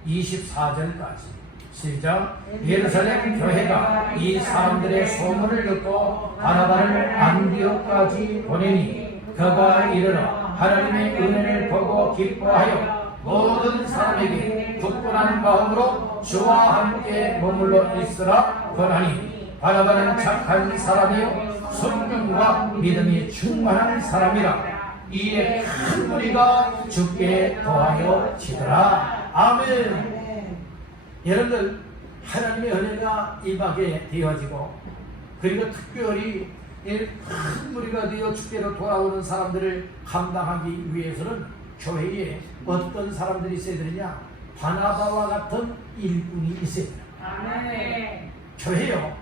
24절까지 시작. 예루살렘 교회가 이 사람들의 소문을 듣고 바나바를 안디옥까지 보내니 그가 이르러 하나님의 은혜를 보고 기뻐하여 모든 사람에게 굳건한 마음으로 주와 함께 머물러 있으라 권하니 바나바는 착한 사람이요 성령과 믿음이 충만한 사람이라. 이에 큰 무리가 주께 더하여 지더라. 아멘. 여러분들 하나님의 은혜가 임하게 되어지고, 그리고 특별히 큰 무리가 되어 주께로 돌아오는 사람들을 감당하기 위해서는 교회에 어떤 사람들이 있어야 되느냐? 바나바와 같은 일꾼이 있어야 됩니다. 교회요,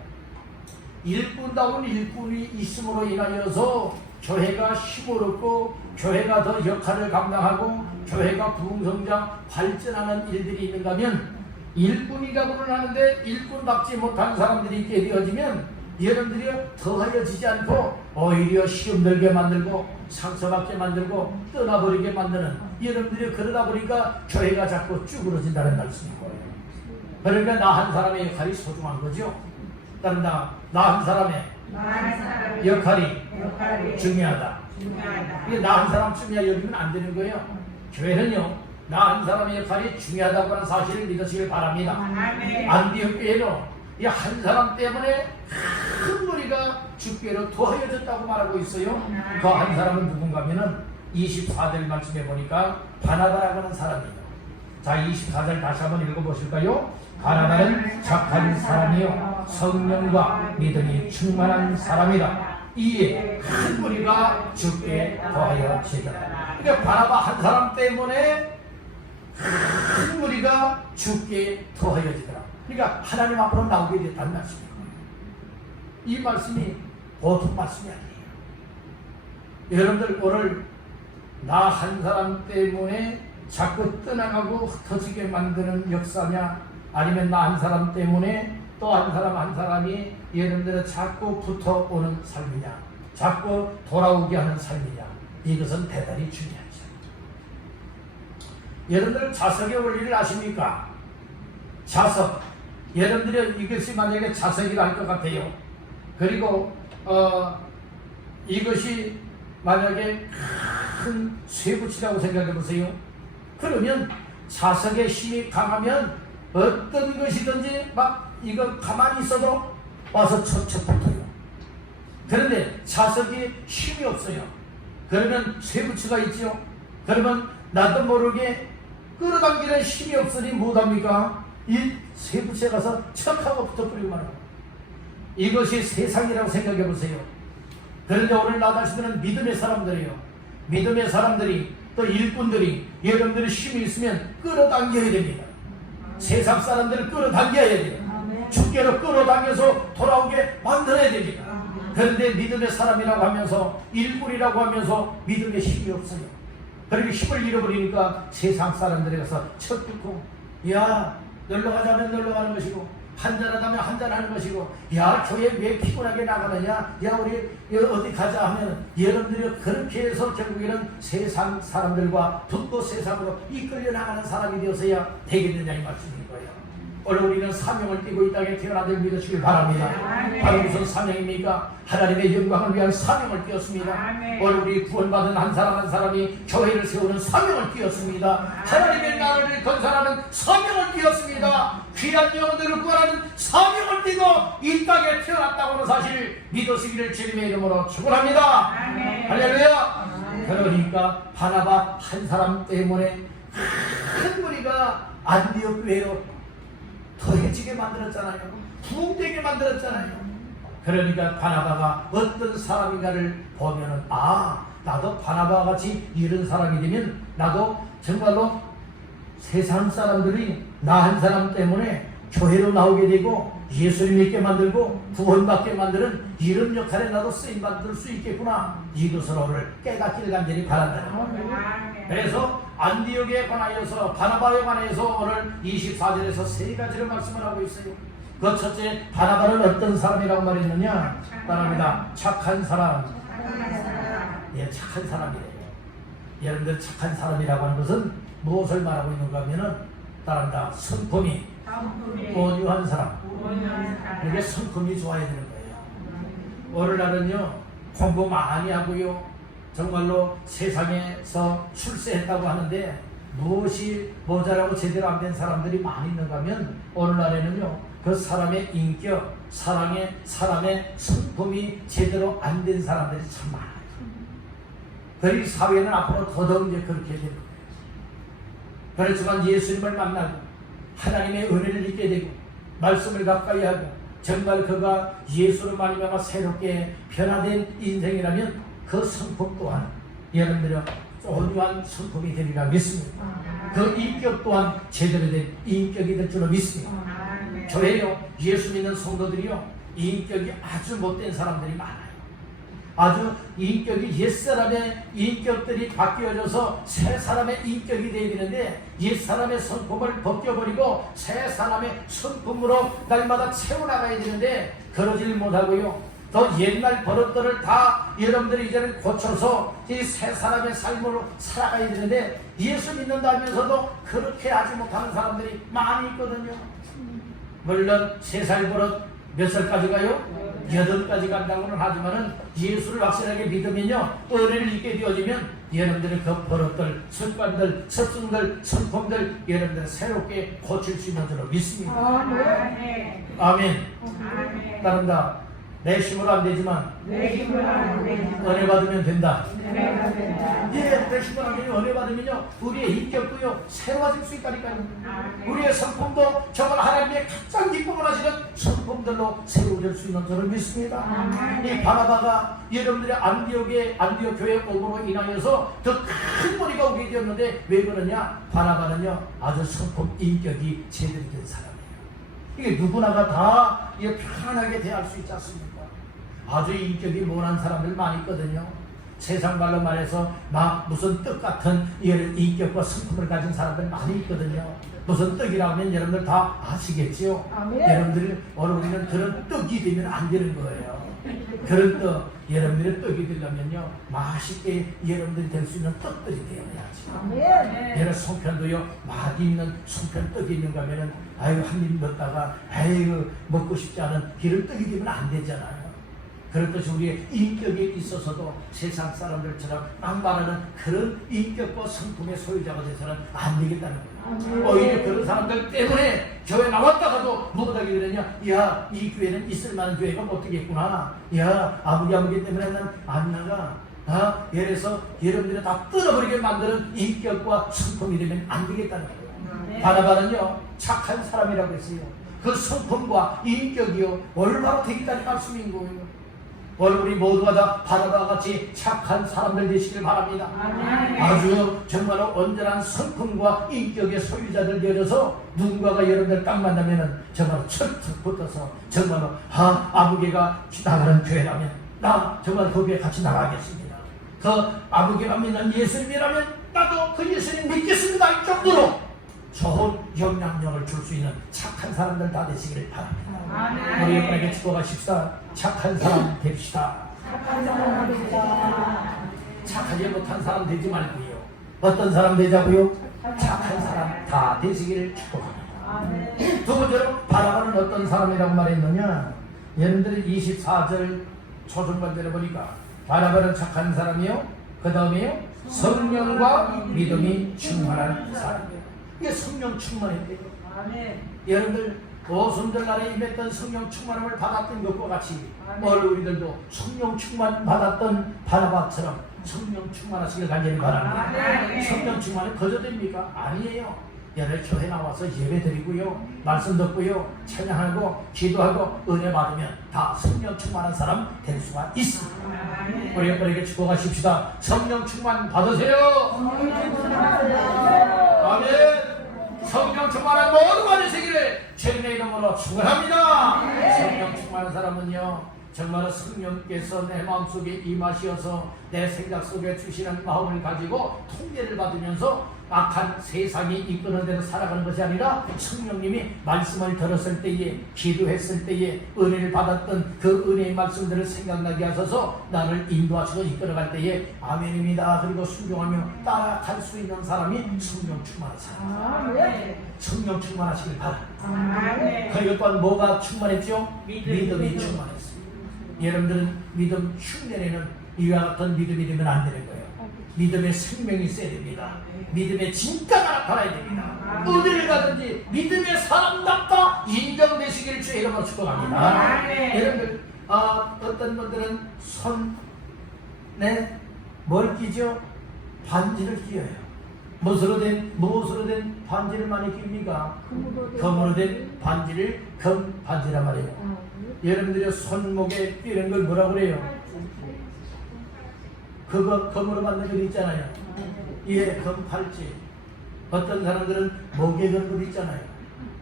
일꾼다운 일꾼이 있음으로 인하여서 교회가 힘을 얻고 교회가 더 역할을 감당하고 교회가 부흥성장 발전하는 일들이 있는가 하면, 일꾼이라고는 하는데 일꾼답지 못한 사람들이 있게 되어지면 여러분들이 더하여지지 않고 오히려 시험들게 만들고 상처받게 만들고 떠나버리게 만드는, 여러분들이 그러다 보니까 교회가 자꾸 쭈그러진다는 말씀인 거예요. 그러니까 나 한 사람의 역할이 소중한 거죠. 다른 나 한 사람의 역할이 중요하다. 이게 나 한 사람쯤이야 여기면 안 되는 거예요. 교회는요, 나 한 사람의 역할이 중요하다고 하는 사실을 믿으시길 바랍니다. 안디옥 교회로 이 한 사람 때문에 큰 무리가 주께로 더하여졌다고 말하고 있어요. 그 한 사람은 누군가 하면은 24절 말씀해 보니까 바나바라고 하는 사람이에요. 자, 24절 다시 한번 읽어보실까요? 바나바는 착한 사람이요 성령과 믿음이 충만한 사람이라. 이에 큰 무리가 주께 더하여 지더라. 그러니까 바나바 한 사람 때문에 큰 무리가 주께 더하여 지더라. 그러니까 하나님 앞으로 나오게 됐다는 말씀이에요. 이 말씀이 보통 말씀이 아니에요. 여러분들 오늘 나 한 사람 때문에 자꾸 떠나가고 흩어지게 만드는 역사냐, 아니면 나 한 사람 때문에 또 한 사람이 여러분들은 자꾸 붙어오는 삶이냐, 자꾸 돌아오게 하는 삶이냐, 이것은 대단히 중요하죠. 여러분들 자석의 원리를 아십니까? 자석. 여러분들이 이것이 만약에 자석이라 할 것 같아요. 그리고 이것이 만약에 큰 쇠붙이라고 생각해 보세요. 그러면 자석의 힘이 강하면 어떤 것이든지 막 이거 가만히 있어도 와서 척척 붙어요. 그런데 자석이 힘이 없어요. 그러면 쇠붙이가 있지요. 그러면 나도 모르게 끌어당기는 힘이 없으니 못합니까? 이 쇠붙이에 가서 척하고 붙어버리고 말아요. 이것이 세상이라고 생각해 보세요. 그런데 오늘 나가시는 믿음의 사람들이에요. 믿음의 사람들이 또 일꾼들이 여러분들의 힘이 있으면 끌어당겨야 됩니다. 세상 사람들을 끌어당겨야 돼요. 주께로 끌어당겨서 돌아오게 만들어야 됩니다. 그런데 믿음의 사람이라고 하면서 일꾼이라고 하면서 믿음의 힘이 없어요. 그리고 힘을 잃어버리니까 세상 사람들에 가서 척듣고, 야 놀러 가자면 놀러 가는 것이고, 한잔하다면 한잔하는 것이고, 야 교회 왜 피곤하게 나가느냐, 야 우리 어디 가자 하면, 여러분들이 그렇게 해서 결국에는 세상 사람들과 붙고 세상으로 이끌려 나가는 사람이 되어서야 되겠느냐 이 말씀인 거예요. 오늘 우리는 사명을 띠고 이 땅에 태어난 줄 믿으시길 바랍니다. 바로 무슨 사명입니까? 하나님의 영광을 위한 사명을 띄었습니다. 오늘 우리 구원받은 한 사람 한 사람이 교회를 세우는 사명을 띄었습니다. 하나님의 나라를 건설하는 사명을 띄었습니다. 귀한 영혼들을 구원하는 사명을 띠고 이 땅에 태어났다고 하는 사실을 믿으시기를 주님의 이름으로 축원합니다. 할렐루야. 그러니까 바나바 한 사람 때문에 큰 무리가 안디옥 교회로 더해지게 만들었잖아요. 부흥되게 만들었잖아요. 그러니까 바나바가 어떤 사람인가를 보면은, 아 나도 바나바와 같이 이런 사람이 되면 나도 정말로 세상 사람들이 나 한 사람 때문에 교회로 나오게 되고 예수를 믿게 만들고 구원받게 만드는 이런 역할에 나도 쓰임받을 수 있겠구나, 이것을 오늘 깨닫기를 간절히 바란다. 그래서 안디옥에 관하여서, 바나바에 관하여서 오늘 24절에서 세 가지를 말씀을 하고 있어요. 그 첫째, 바나바는 어떤 사람이라고 말했느냐? 말합니다. 착한 사람. 예, 착한 사람이래요. 여러분들 착한 사람이라고 하는 것은 무엇을 말하고 있는가 하면은, 따른다, 성품이 온유한 사람. 이게 성품이 좋아야 되는 거예요. 오늘날은요 공부 많이 하고요 정말로 세상에서 출세했다고 하는데 무엇이 모자라고 제대로 안 된 사람들이 많이 있는가 하면, 오늘날에는요 그 사람의 인격, 사람의 성품이 제대로 안 된 사람들이 참 많아요. 그리고 사회는 앞으로 더더욱 이제 그렇게 될 거예요. 그렇지만 예수님을 만나고 하나님의 은혜를 잊게 되고 말씀을 가까이 하고 정말 그가 예수로 말미암아 새롭게 변화된 인생이라면 그 성품 또한 여러분들이 온유한 성품이 되리라 믿습니다. 그 인격 또한 제대로 된 인격이 될 줄로 믿습니다. 저예요, 예수 믿는 성도들이요 인격이 아주 못된 사람들이 많아요. 아주 인격이 옛사람의 인격들이 바뀌어져서 새 사람의 인격이 되어야 되는데, 옛사람의 성품을 벗겨버리고 새 사람의 성품으로 날마다 채워나가야 되는데 그러질 못하고요, 또 옛날 버릇들을 다 여러분들이 이제는 고쳐서 이 새 사람의 삶으로 살아가야 되는데, 예수 믿는다 하면서도 그렇게 하지 못하는 사람들이 많이 있거든요. 물론 3살 버릇 몇 살까지 가요? 8까지 간다고는 하지만은 예수를 확실하게 믿으면요 은혜를 잊게 되어지면 여러분들의 그 버릇들, 습관들, 습성들, 성품들 여러분들 새롭게 고칠 수 있는 줄로 믿습니다. 아멘. 따른다. 내 힘으로 안 되지만 은혜 받으면 된다. 예, 내 힘으로 안 되면 은혜 받으면요 우리의 인격도요 새로워질 수 있다니까요. 우리의 성품도 정말 하나님의 가장 기쁨을 하시는 성품들로 새로워질 수 있는 줄을 믿습니다. 이 바나바가 여러분들의 안디옥 교회 오므로 인하여서 더 큰 무리가 오게 되었는데, 왜 그러냐? 바나바는요 아주 성품, 인격이 제대로 된 사람이에요. 이게 누구나가 다 편안하게 대할 수 있지 않습니까? 아주 인격이 모난 사람들 많이 있거든요. 세상 말로 말해서 막 무슨 떡 같은 이런 인격과 성품을 가진 사람들 많이 있거든요. 무슨 떡이라고 하면 여러분들 다 아시겠지요? 여러분들이 오늘 우리는 그런 떡이 되면 안 되는 거예요. 그런 떡, 여러분들의 떡이 되려면요 맛있게 여러분들이 될 수 있는 떡들이 되어야지. 여러분 송편도요 맛있는 송편 떡이 있는가 하면은 아이고 한 입 먹다가 아이고 먹고 싶지 않은 이런 떡이 되면 안 되잖아요. 그렇듯이 우리의 인격에 있어서도 세상 사람들처럼 막말하는 그런 인격과 성품의 소유자가 돼서는 안 되겠다는 거예요. 오히려 그런 사람들 때문에 교회 나왔다가도 못하게 되느냐, 야 이 교회는 있을 만한 교회가 못 되겠구나, 야 아무개 때문에 난 안 나가, 예래서 여러분들이 다 끊어버리게 만드는 인격과 성품이 되면 안 되겠다는 거예요. 바나바는요 착한 사람이라고 했어요. 그 성품과 인격이요 얼마나 되겠다는 말씀인 거예요. 오늘 우리 모두가 다 바나바와 같이 착한 사람들 되시길 바랍니다. 아주 정말로 온전한 성품과 인격의 소유자들 되어져서 누군가가 여러분들 딱 만나면은 정말 척척 붙어서 정말로 아무개가 나가는 교회라면 나 정말 그 교회 같이 나가겠습니다. 그 아무개가 믿는 예수님이라면 나도 그 예수님 믿겠습니다 할 정도로 좋은 영향력을 줄 수 있는 착한 사람들 다 되시기를 바랍니다. 우리 여러분에게 축복하십시다. 착한 사람 됩시다. 착하지 못한 사람 되지 말고요. 어떤 사람 되자고요? 착한 사람 다 되시기를 축복합니다. 두 번째로 바라바는 어떤 사람이라고 말했느냐? 여러분들이 24절 초중반절에 보니까 바라바는 착한 사람이요, 그 다음에요 성령과 믿음이 충만한 사람이에요. 이게 성령 충만했대요. 여러분들 오순절날에 임했던 성령 충만함을 받았던 것과 같이 오늘 우리들도 성령 충만 받았던 바나바처럼 성령 충만하시길 간절히 바랍니다. 성령 충만은 거저됩니까? 아니에요. 여러 교회 나와서 예배 드리고요, 말씀 듣고요, 찬양하고 기도하고 은혜 받으면 다 성령 충만한 사람 될 수가 있습니다. 우리 여러분에게 축복하십시다. 성령 충만 받으세요. 아멘. 성령 충만한 모든 받으시기를 주님의 이름으로 축원합니다. 성령 충만한 사람은요 정말 성령께서 내 마음속에 임하시어서 내 생각 속에 주시는 마음을 가지고 통제를 받으면서 악한 세상이 이끄는 대로 살아가는 것이 아니라 성령님이 말씀을 들었을 때에, 기도했을 때에 은혜를 받았던 그 은혜의 말씀들을 생각나게 하셔서 나를 인도하시고 이끌어갈 때에 아멘입니다. 그리고 순종하며 따라갈 수 있는 사람이 성령 충만한 사람. 성령 충만하시길 바랍니다. 그리고 또한 뭐가 충만했죠? 믿음이 충만했습니다. 여러분들은 믿음 흉내내는 이와 같은 믿음이 되면 안 되는 거예요. 믿음의 생명이 있어야 됩니다. 믿음의 진가가 나타나야 됩니다. 어디를 가든지 믿음의 사람답다 인정되시기를 주의 이름으로 축복합니다. 여러분들 어떤 분들은 손에 뭘 끼죠? 반지를 끼어요. 무엇으로 된 반지를 많이 낍니까? 금으로 된 반지를 금반지란 말이에요. 여러분들이 손목에 끼는 걸 뭐라고 그래요? 그거 금으로 만든 거 있잖아요. 예, 금팔찌. 어떤 사람들은 목에 건 거 있잖아요.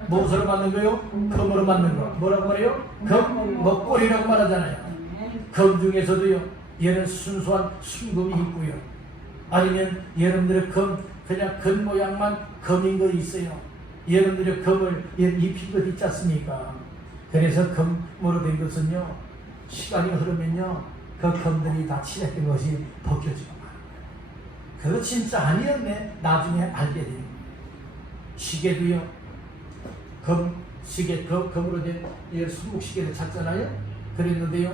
무엇으로 만든 거요? 금으로 만든 거. 뭐라고 말해요? 금, 목걸이라고 말하잖아요. 금 중에서도요, 얘는 순수한 순금이 있고요. 아니면 여러분들의 그냥 금 모양만 금인 거 있어요. 여러분들의 금을 입힌 것 있지 않습니까? 그래서 금으로 된 것은요, 시간이 흐르면요, 그 금들이 다 칠했던 것이 벗겨지고 말합니다. 그거 진짜 아니었네. 나중에 알게 됩니다. 시계도요, 금으로 된 손목시계를 찾잖아요. 그랬는데요,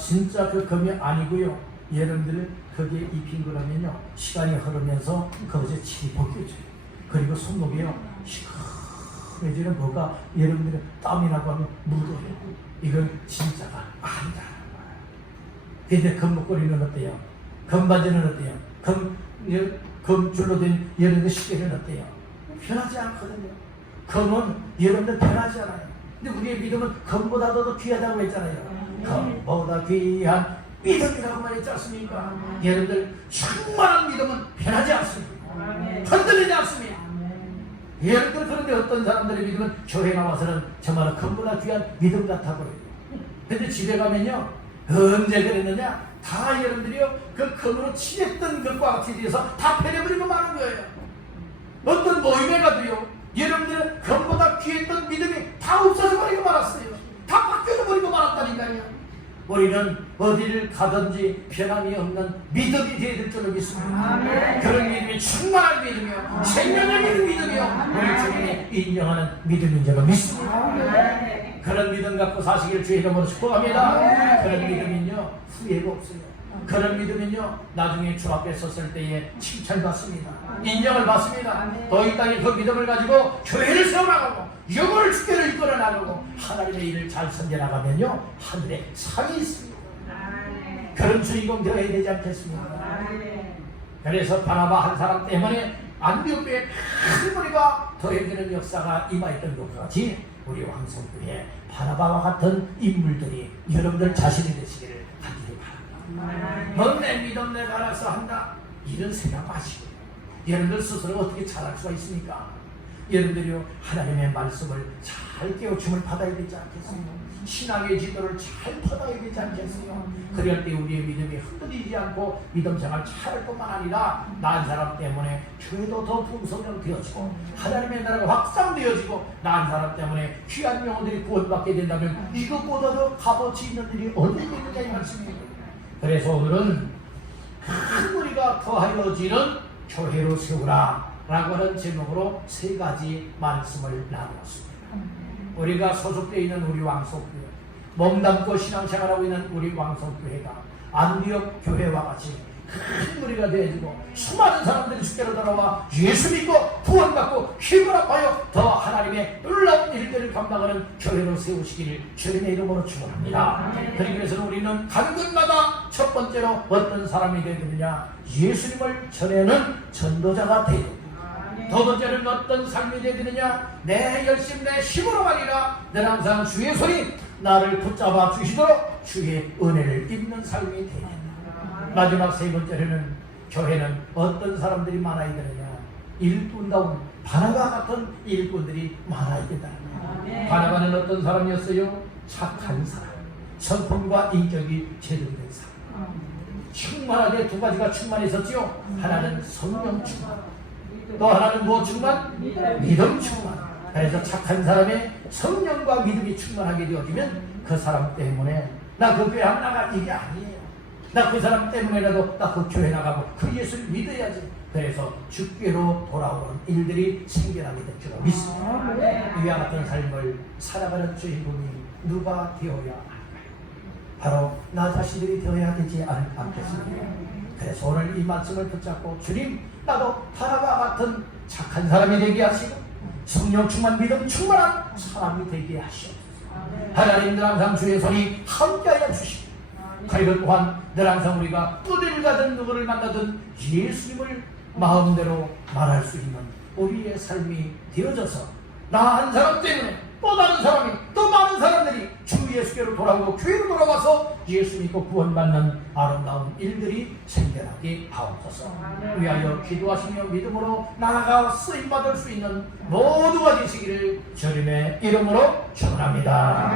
진짜 그 금이 아니고요. 여러분들 거기에 입힌 거라면요, 시간이 흐르면서 그것이 칠이 벗겨져요. 그리고 손목이요, 시커매지는 뭐가 여러분들의 땀이 나고 하면 묻어요. 이건 진짜가 아니다. 근데 금목걸이는 어때요? 금바지는 어때요? 금줄로 된 여러분들 시계는 어때요? 변하지 않거든요. 금은 여러분들 변하지 않아요. 근데 우리의 믿음은 금보다 더 귀하다고 했잖아요. 금보다 귀한 믿음이라고 말했지 않습니까? 여러분들 충만한 믿음은 변하지 않습니다. 흔들리지 않습니다. 여러분들 그런데 어떤 사람들의 믿음은 교회 나와서는 정말 금보다 귀한 믿음 같아 보여요. 근데 집에 가면요, 언제 그랬느냐? 다 여러분들이요, 그 금으로 칠했던 것과 같이 돼서 다 패려버리고 마는 거예요. 어떤 모임에 가도요, 여러분들은 금보다 귀했던 믿음이 다 없어져 버리고 말았어요. 다 바뀌어 버리고 말았다니까요. 우리는 어디를 가든지 변함이 없는 믿음이 되어야 될 줄로 믿습니다. 그런 믿음이 충만한 믿음이요, 생명을 믿는 믿음이요, 우리 주님이 인정하는 믿음인 줄로 믿습니다. 그런 믿음 갖고 사시기를 주의 이름으로 축복합니다. 그런 믿음은요, 후회가 없어요. 그런 믿음은요, 나중에 주 앞에 섰을 때에 칭찬받습니다. 인정을 받습니다. 또 이 땅에 그 믿음을 가지고 교회를 세워나가고 영혼을 주께로 이끌어 나가고 하나님의 일을 잘 선전나가면요, 하늘에 상이 있습니다. 그런 주인공 되어야 되지 않겠습니까? 그래서 바나바 한 사람 때문에 안디옥교회에 큰 무리가 더해지는 역사가 임하였던 것과 같이 우리 왕성교회 바나바와 같은 인물들이 여러분들 자신이 되시기를 간절히 바랍니다. 넌 내 믿음 내가 알아서 한다, 이런 생각 마시고 여러분들 스스로 어떻게 잘할 수가 있습니까? 여러분들이요 하나님의 말씀을 잘 깨우침을 받아야 되지 않겠어요? 신앙의 지도를 잘 받아야 되지 않겠어요? 그럴 때 우리의 믿음이 흔들리지 않고 믿음 생활 잘할 뿐만 아니라 나은 사람 때문에 교회도 더 풍성되어지고 하나님의 나라가 확장되어지고 나은 사람 때문에 귀한 영혼들이 구원받게 된다면 이것보다도 값어치 있는 일이 어디 있느냐 이 말씀이에요. 그래서 오늘은 큰 무리가 더하여지는 교회로 세우라 라고 하는 제목으로 세 가지 말씀을 나누었습니다. 우리가 소속되어 있는 우리 왕성교회, 몸담고 신앙생활하고 있는 우리 왕성교회가 안디옥 교회와 같이 큰 무리가 되어지고 수많은 사람들이 주께로 돌아와 예수 믿고 구원받고 힘을 합하여 더 하나님의 놀라운 일들을 감당하는 교회로 세우시기를 주님의 이름으로 축원합니다. 그러기 위해서는 우리는 가는 곳마다 첫 번째로 어떤 사람이 되어야 되느냐, 예수님을 전하는 전도자가 되어야 됩니다. 두 번째는 어떤 삶이 되어야 되느냐, 내 열심 내 힘으로 아니라 늘 항상 주의 손이 나를 붙잡아 주시도록 주의 은혜를 입는 삶이 되어야 된다. 마지막 세 번째로는 교회는 어떤 사람들이 많아야 되느냐, 일꾼다운 바나바 같은 일꾼들이 많아야 된다. 바나바는 어떤 사람이었어요? 착한 사람, 성품과 인격이 제대로 된 사람. 충만하게 두 가지가 충만했었지요. 하나는 성령 충만, 또 하나는 뭐 충만? 믿음 충만. 그래서 착한 사람의 성령과 믿음이 충만하게 되어지면 그 사람 때문에 나 그 교회 안 나가 이게 아니에요. 나 그 사람 때문에라도 나 그 교회 나가고 그 예수를 믿어야지. 그래서 주께로 돌아오는 일들이 생겨나게 될 줄 믿습니다. 이와 같은 삶을 살아가는 주인공이 누가 되어야 할까요? 바로 나 자신들이 되어야 되지 않겠습니까? 그래서 오늘 이 말씀을 붙잡고 주님, 나도 바나바 같은 착한 사람이 되게 하시고 성령 충만 믿음 충만한 사람이 되게 하시옵소서. 하나님들 항상 주의 손이 함께하여 주시고, 그리고 또한 늘 항상 우리가 뿌리를 가진 누구를 만나든 예수님을 마음대로 말할 수 있는 우리의 삶이 되어져서 나 한 사람 때문에 또 다른 사람이, 또 많은 사람들이 주 예수께로 돌아오고 교회로 돌아가서 예수 믿고 구원받는 아름다운 일들이 생겨나게 하옵소서. 위하여 기도하시며 믿음으로 나아가 쓰임받을 수 있는 모두가 되시기를 주님의 이름으로 축원합니다.